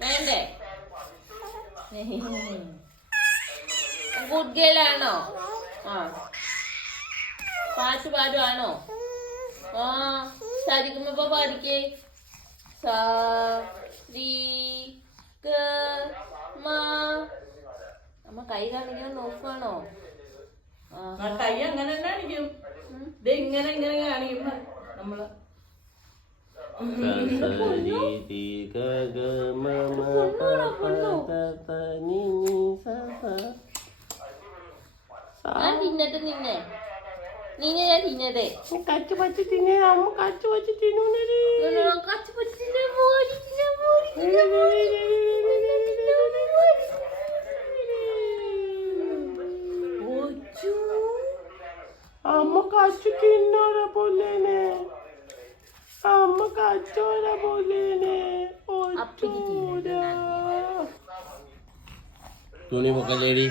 വേണ്ടേ? Good girl ആണോ? ആ, പാട്ട് പാടുവാണോ? ആ, സാധിക്കുമ്പോ പാടിക്കേ. സാ രീ ഗ മ. അമ്മ കൈ കാണിക്കാൻ നോക്കുവാണോ? കൈ അങ്ങനെ തന്നെ കാണിക്കും. ഇത് ഇങ്ങനെ ഇങ്ങനെ കാണിക്കും നമ്മള്. തിന്നട്ടെ നിന്നെ ഞാൻ തിന്നതേ. കച്ചു പച്ച തിന്നെ അമ്മ കച്ചു പച്ച തിന്നൂന്നേ. അമ്മ കച്ചു തിന്നോടെ പോലേനെ. അമ്മ കച്ചോടെ പോലേനെ. അപ്പിക്ക് തിന്നട്ടെ. തുണി പൊക്കല്ലേടി.